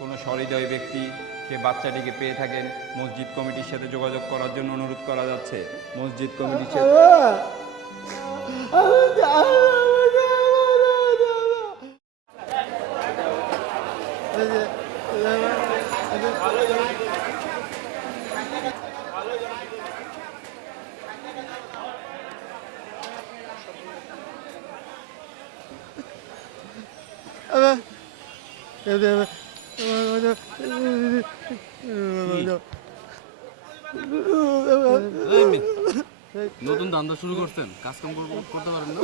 কোনো সহৃদয় ব্যক্তি সে বাচ্চাটিকে পেয়ে থাকেন, মসজিদ কমিটির সাথে যোগাযোগ করার জন্য অনুরোধ করা যাচ্ছে। মসজিদ কমিটির সাথে নতুন ধান্দা শুরু করছেন, কাজ কাম করতে পারেন না?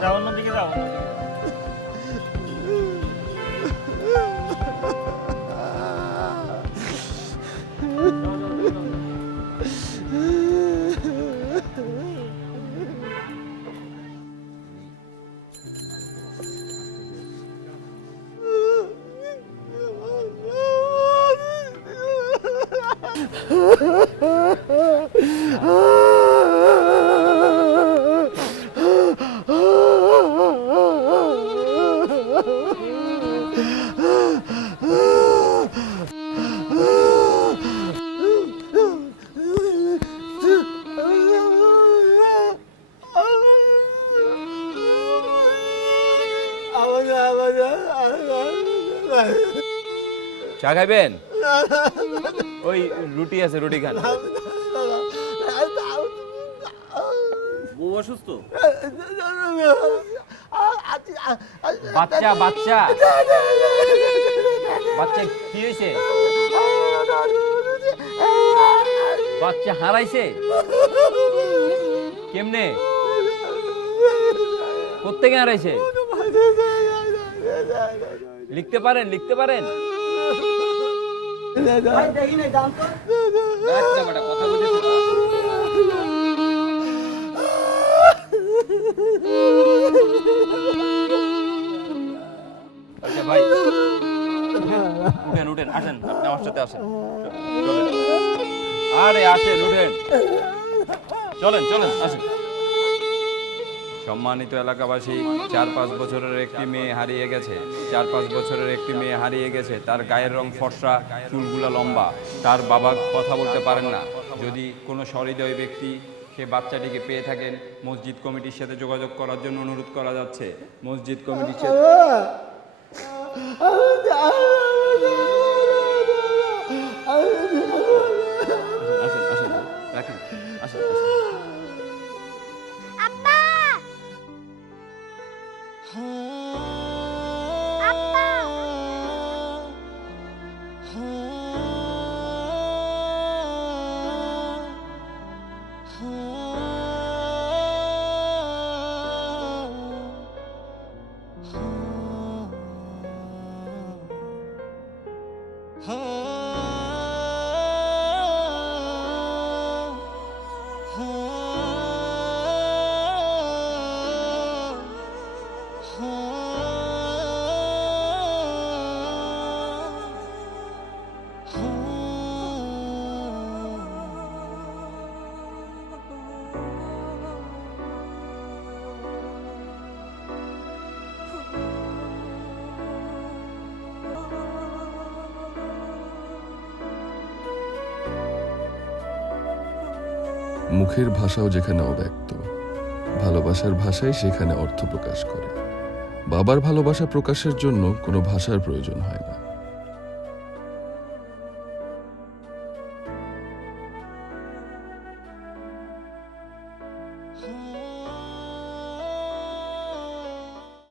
যাও অন্যদিকে যাও। চা খাইবেন? ওই রুটি আছে, রুটি খান। বউ অসুস্থ? বাচ্চা বাচ্চা বাচ্চা কি হয়েছে? বাচ্চা হারাইছে? কেমনে? কোত্থেকে হারাইছে? লিখতে পারেন? লিখতে পারেন? কথা বলতেছে। আচ্ছা ভাই, উঠেন উঠেন, আসেন, আপনি আমার সাথে আসেন। চলেন, আরে আসেন, উঠেন, চলেন চলেন, আসেন। সম্মানিত এলাকাবাসী, 4-5 বছরের একটি মেয়ে হারিয়ে গেছে। 4-5 বছরের একটি মেয়ে হারিয়ে গেছে। তার গায়ের রং ফর্সা, চুলগুলা লম্বা। তার বাবা কথা বলতে পারেন না। যদি কোনো সহৃদয় ব্যক্তি সে বাচ্চাটিকে পেয়ে থাকেন, মসজিদ কমিটির সাথে যোগাযোগ করার জন্য অনুরোধ করা যাচ্ছে। মসজিদ কমিটির সাথে আসেন আসেন, রাখেন, আসেন আসেন। মুখের ভাষাও যেখানে অব্যক্ত, ভালোবাসার ভাষাই সেখানে অর্থ প্রকাশ করে। বাবার ভালোবাসা প্রকাশের জন্য কোনো ভাষার প্রয়োজন হয় না।